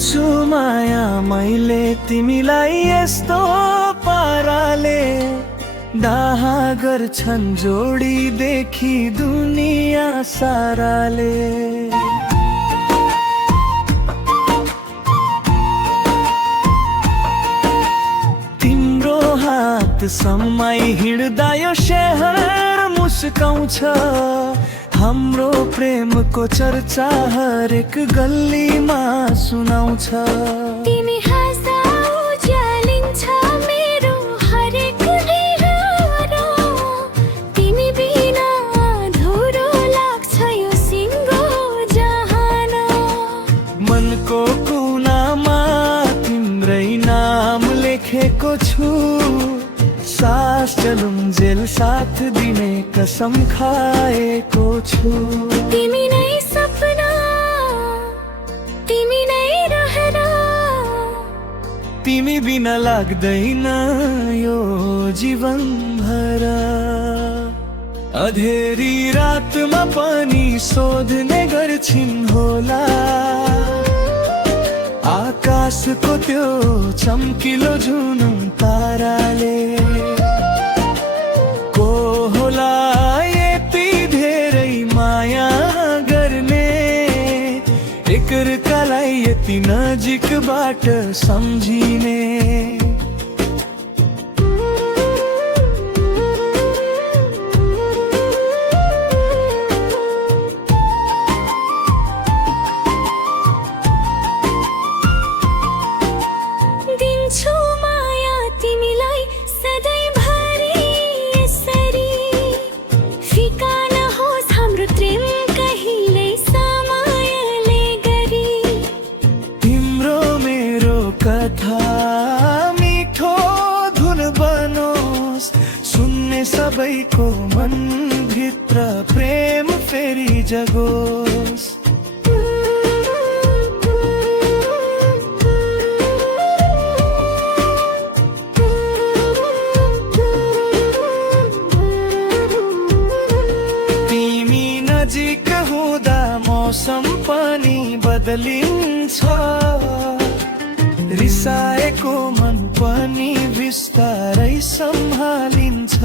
दिन्छु माया मैले तिमीलाई यस्तो पाराले, डाहा गर्छन् जोडीदेखि दुनिया साराले। तिम्रो हात समाई हिँड्दा यो शहर मुस्काउँछ, हाम्रो प्रेमको चर्चा हरेक गल्लीमा सुनाउँछ। तिमी हाँस्दा उज्यालिन्छ मेरो हरेक निहारो, तिमी बिना अधुरो लाग्छ यो सिङ्गो जहान। मनको कुनामा तिम्रै नाम लेखेको छु, सास चलुन्जेल साथ दिने कसम खाएको छु। तिमी नै सपना, तिमी नै रहना, तिमी बिना लाग्दैन यो जीवन भर। अधेरी रातमा पनि सोध्ने गर्छिन् होला, आकाशको त्यो चम्किलो जुन ताराले। को होला यति धेरै माया गर्ने, एकअर्कालाई यति नजिकबाट सम्झिने। दिन्छु माया तिमीलाई सधैँभरि यसरी, फिका नहोस् हाम्रो प्रेम कहिल्यै समयले गरी। तिम्रो मेरो कथा मिठो धुन बनोस्, सुन्ने सबैको मनभित्र प्रेम फेरि जगोस्। नजिक हुँदा मौसम पनि बदलिन्छ, रिसाएको मन पनि बिस्तारै सम्हालिन्छ।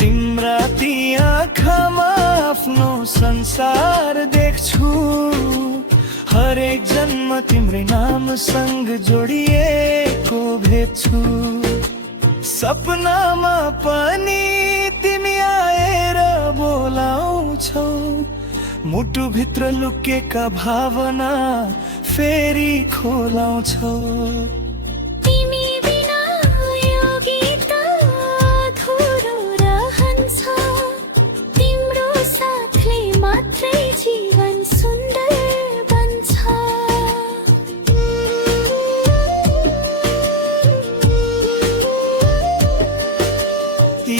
तिम्रा ती आँखामा आफ्नो संसार देख्छु, हरेक जन्म तिम्रै नामसँग जोडिएको भेट्छु। सपनामा पनि तिमी आएर बोलाउँछौ, मुटुभित्र लुकेका भावना फेरि खोलाउँछौ। तिमी बिना यो गीत अधुरो रहन्छ, तिम्रो साथले मात्रै जीवन सुन्दर बन्छ।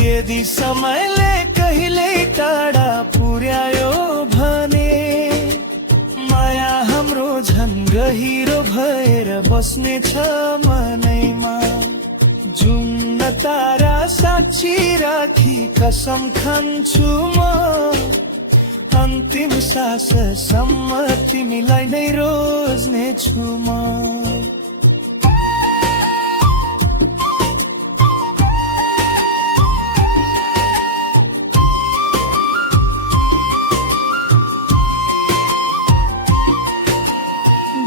यदि समयले कहिल्यै टाढा पुर्यायो भने, माया हाम्रो झन् गहिरो भएर बस्नेछ मनैमा। जुम्न तारा साक्षी राखी कसम खान्छु म, अन्तिम साससम्म तिमीलाई नै रोज्नेछु म।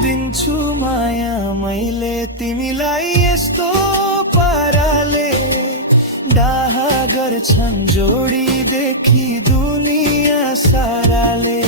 दिन्छु माया मैले तिमीलाई यस्तो पाराले, डाहा गर्छन् जोडीदेखि दुनिया साराले।